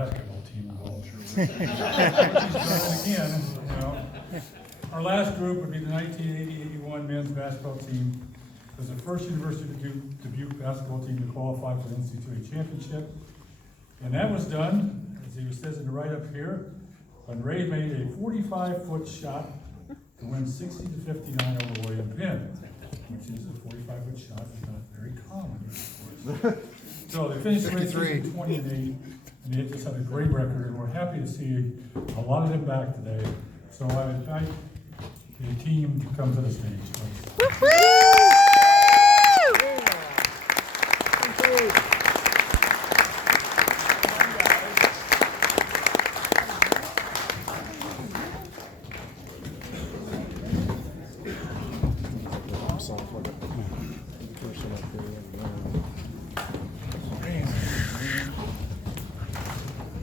basketball team involved. Again, you know, our last group would be the 1980-81 men's basketball team. It was the first University of Dubuque basketball team to qualify for the NCAA championship. And that was done, as he says in the write-up here, when Ray made a 45-foot shot to win 60-59 over William Penn, which is a 45-foot shot is not very common, of course. So they finished the race 20-8, and they just had a great record, and we're happy to see a lot of them back today. So I invite the team to come to the stage, please.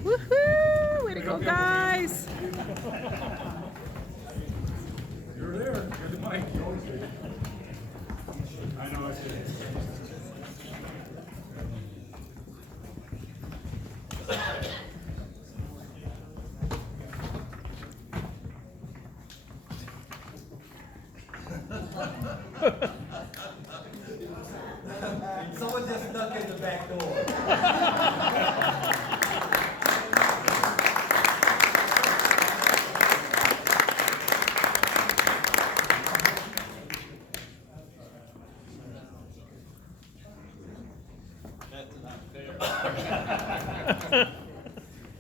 Woohoo! Way to go, guys! You're there. You're the mic. You always do. I know I see. Someone just snuck in the back door. That's not fair.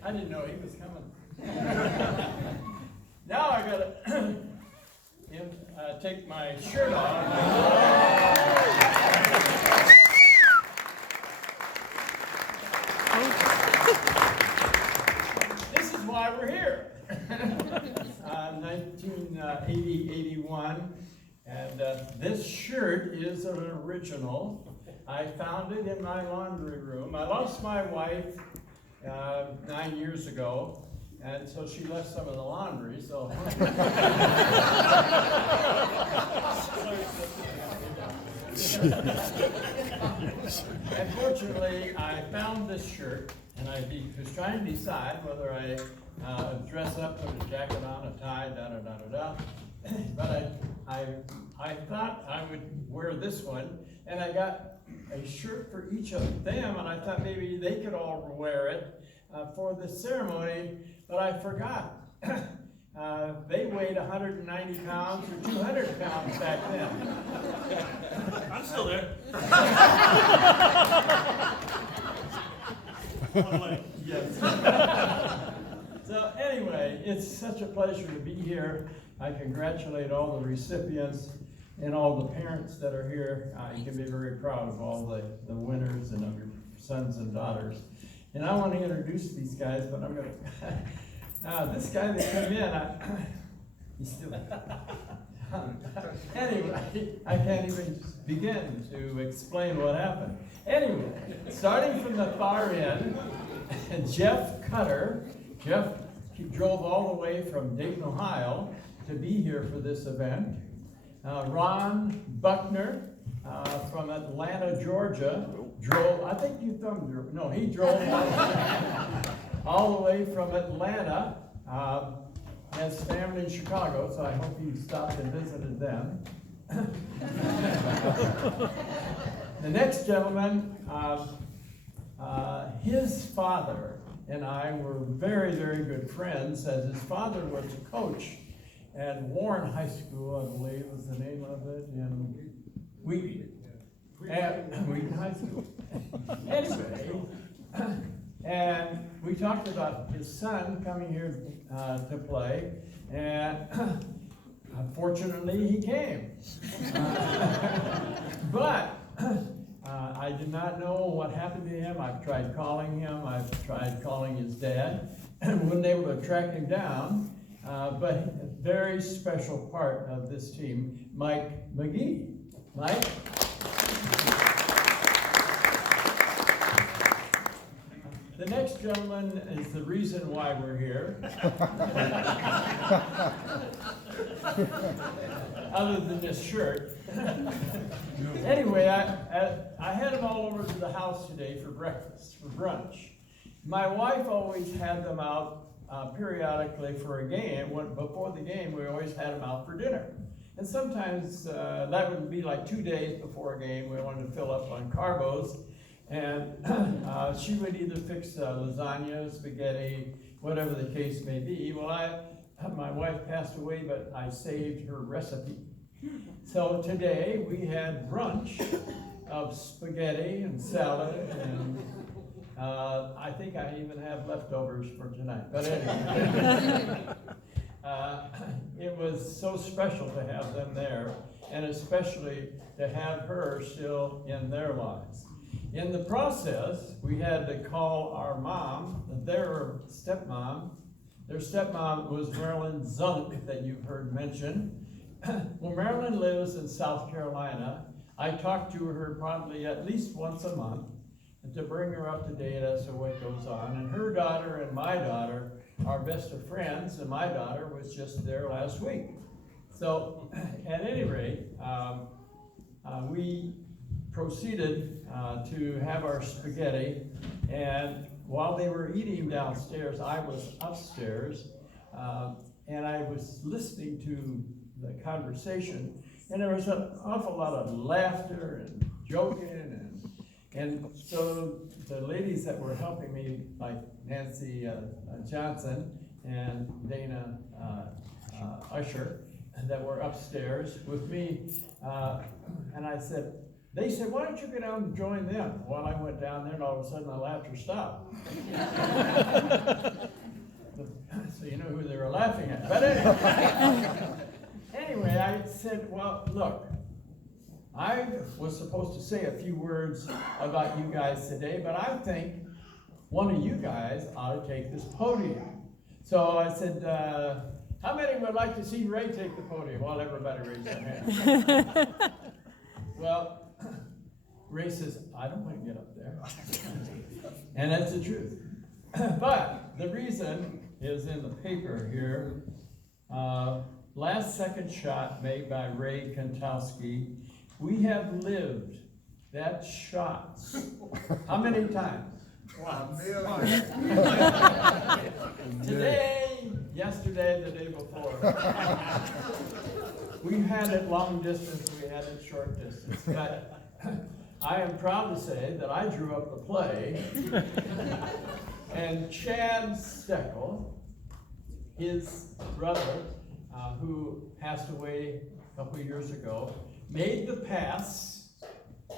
I didn't know he was coming. Now I gotta take my shirt off. This is why we're here. 1980-81, and this shirt is an original. I found it in my laundry room. I lost my wife 9 years ago, and so she left some of the laundry, so. Unfortunately, I found this shirt, and I was trying to decide whether I dress up, put a jacket on, a tie, da-da-da-da-da. But I thought I would wear this one, and I got a shirt for each of them, and I thought maybe they could all wear it for the ceremony, but I forgot. They weighed 190 pounds or 200 pounds back then. I'm still there. Yes. So anyway, it's such a pleasure to be here. I congratulate all the recipients and all the parents that are here. You can be very proud of all the winners and of your sons and daughters. And I want to introduce these guys, but I'm going to, this guy that came in, he's still, anyway, I can't even begin to explain what happened. Anyway, starting from the far end, Jeff Cutter. Jeff, he drove all the way from Dayton, Ohio to be here for this event. Ron Buckner from Atlanta, Georgia, drove, I think you thumbed her, no, he drove all the way from Atlanta. Has family in Chicago, so I hope you stopped and visited them. The next gentleman, his father and I were very, very good friends, as his father was a coach at Warren High School, I believe was the name of it, in Wheaton. Wheaton High School. Anyway, and we talked about his son coming here to play, and unfortunately he came. But I did not know what happened to him. I've tried calling him. I've tried calling his dad. Wasn't able to track him down. But a very special part of this team, Mike McGee. Mike? The next gentleman is the reason why we're here. Other than this shirt. Anyway, I had him all over to the house today for breakfast, for brunch. My wife always had them out periodically for a game. Before the game, we always had them out for dinner. And sometimes that would be like 2 days before a game. We wanted to fill up on carbos. And she would either fix lasagna, spaghetti, whatever the case may be. Well, my wife passed away, but I saved her recipe. So today we had brunch of spaghetti and salad, and I think I even have leftovers for tonight. But anyway, it was so special to have them there, and especially to have her still in their lives. In the process, we had to call our mom, their stepmom. Their stepmom was Marilyn Zunk, that you've heard mentioned. Well, Marilyn lives in South Carolina. I talk to her probably at least once a month to bring her up to date as to what goes on. And her daughter and my daughter are best of friends, and my daughter was just there last week. So, at any rate, we proceeded to have our spaghetti, and while they were eating downstairs, I was upstairs, and I was listening to the conversation, and there was an awful lot of laughter and joking, and so the ladies that were helping me, like Nancy Johnson and Dana Usher, that were upstairs with me, and they said, why don't you go down and join them? Well, I went down there, and all of a sudden the laughter stopped. So you know who they were laughing at. But anyway, I said, well, look, I was supposed to say a few words about you guys today, but I think one of you guys ought to take this podium. So I said, how many would like to see Ray take the podium? Well, everybody raised their hand. Well, Ray says, I don't want to get up there. And that's the truth. But the reason is in the paper here. Last second shot made by Ray Kantowski. We have lived that shot. How many times? Today, yesterday, the day before. We had it long distance, we had it short distance. But I am proud to say that I drew up the play, and Chad Steckel, his brother, who passed away a couple of years ago, made the pass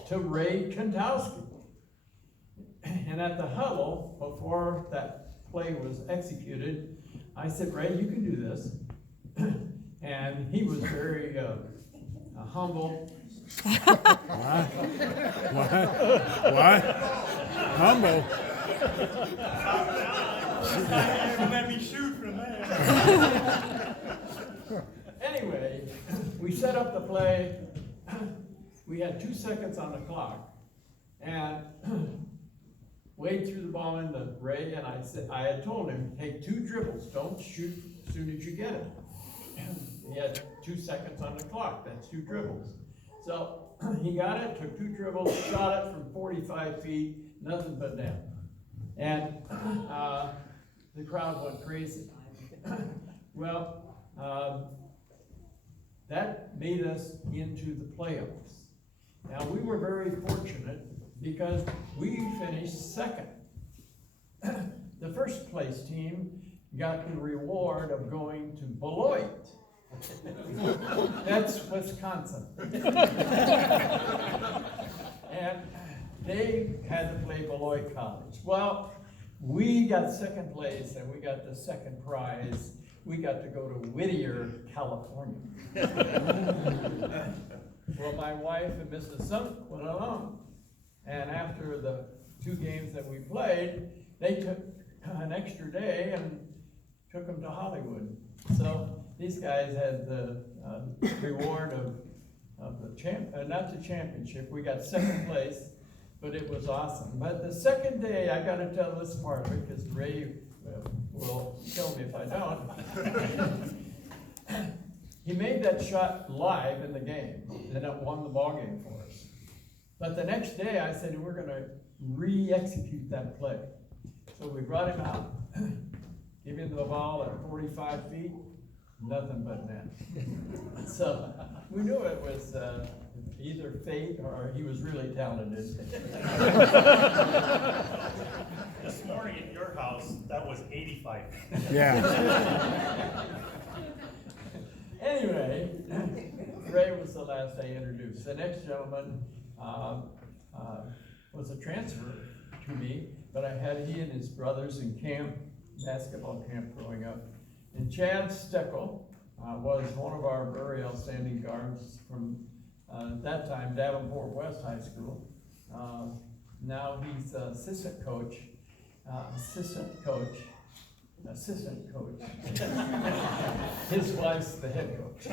to Ray Kantowski. And at the huddle, before that play was executed, I said, Ray, you can do this. And he was very humble. What? Humble? Let me shoot from there. Anyway, we set up the play. We had 2 seconds on the clock. And Wade threw the ball into Ray, and I had told him, take 2 dribbles, don't shoot as soon as you get it. He had 2 seconds on the clock, that's 2 dribbles. So he got it, took 2 dribbles, shot it from 45 feet, nothing but net. And the crowd went crazy. Well, that made us into the playoffs. Now, we were very fortunate because we finished second. The first place team got the reward of going to Beloit. That's Wisconsin. And they had to play Beloit College. Well, we got second place, and we got the second prize. We got to go to Whittier, California. Well, my wife and Mrs. Sunk went along. And after the 2 games that we played, they took an extra day and took them to Hollywood. So these guys had the reward of the not the championship. We got second place, but it was awesome. But the second day, I got to tell this part of it because Ray will kill me if I don't. He made that shot live in the game, and it won the ball game for us. But the next day, I said we're going to re-execute that play. So we brought him out, gave him the ball at 45 feet, nothing but net. So we knew it was either fate or he was really talented. This morning at your house, that was 85. Yeah. Anyway, Ray was the last I introduced. The next gentleman was a transfer to me, but I had he and his brothers in camp, basketball camp growing up. And Chad Steckel was one of our very outstanding guards from at that time Davenport West High School. Now he's assistant coach. His wife's the head coach.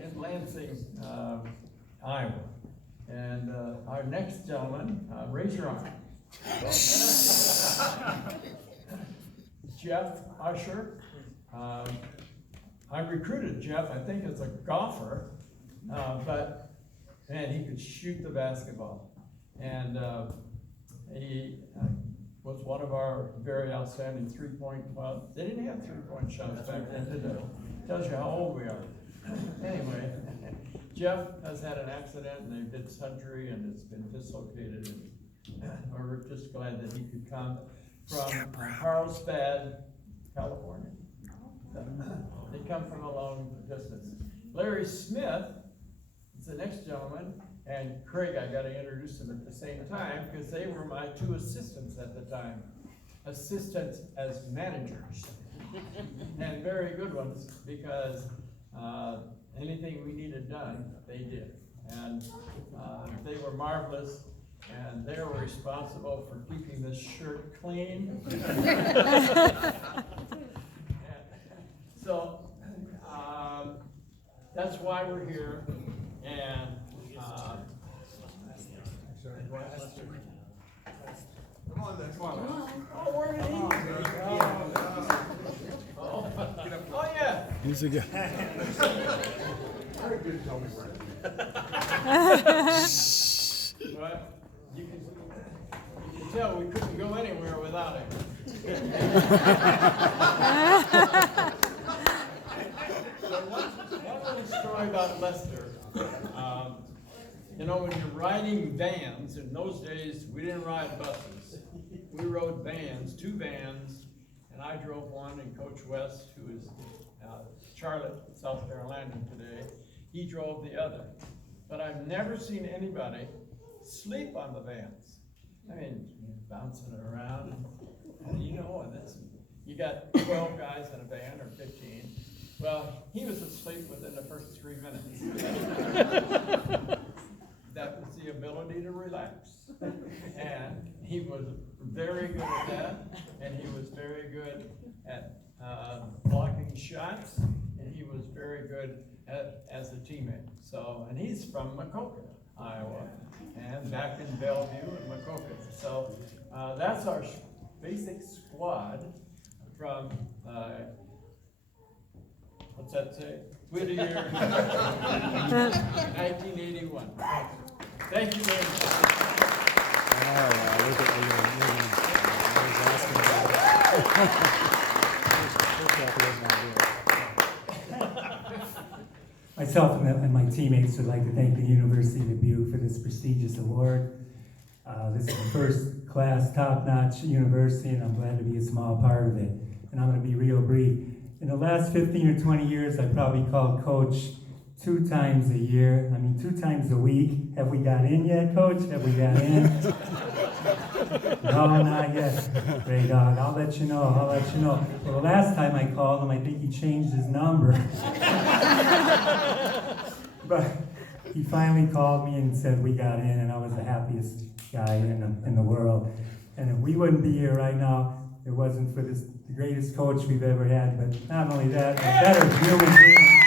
In Lansing, Iowa. And our next gentleman, raise your arm. Jeff Usher. I recruited Jeff, I think, as a golfer, but man, he could shoot the basketball. And he was one of our very outstanding three-point, well, they didn't have three-point shots back then, did they? Tells you how old we are. Anyway, Jeff has had an accident and they did surgery and it's been dislocated. And we're just glad that he could come from Carlsbad, California. They come from a long distance. Larry Smith is the next gentleman, and Craig, I got to introduce them at the same time because they were my two assistants at the time. Assistants as managers. And very good ones because anything we needed done, they did. And they were marvelous, and they were responsible for keeping this shirt clean. So that's why we're here, and Come on, then, come on. oh, where did he? Oh, yeah. He's a guy. Very good, tell me where. But you can tell we couldn't go anywhere without him. So one little story about Lester. You know, when you're riding vans, in those days, we didn't ride buses. We rode vans, two vans, and I drove one, and Coach West, who is Charlotte, South Carolina today, he drove the other. But I've never seen anybody sleep on the vans. I mean, bouncing around, and you know, and you got 12 guys in a van, or 15. Well, he was asleep within the first 3 minutes. That was the ability to relax. And he was very good at that, and he was very good at blocking shots, and he was very good as a teammate. So, and he's from Maquoketa, Iowa, and back in Bellevue and Maquoketa. So that's our basic squad from, what's that say? Whittier, 1981. Thank you very much. Myself and my teammates would like to thank the University of Dubuque for this prestigious award. This is the first class, top-notch university, and I'm glad to be a small part of it. And I'm going to be real brief. In the last 15 or 20 years, I probably called Coach 2 times a year. I mean, 2 times a week. Have we got in yet, Coach? Have we got in? No, not yet. Great dog. I'll let you know. Well, the last time I called him, I think he changed his number. But he finally called me and said we got in, and I was the happiest guy in the world. And if we wouldn't be here right now, it wasn't for the greatest coach we've ever had, but not only that, a better human being.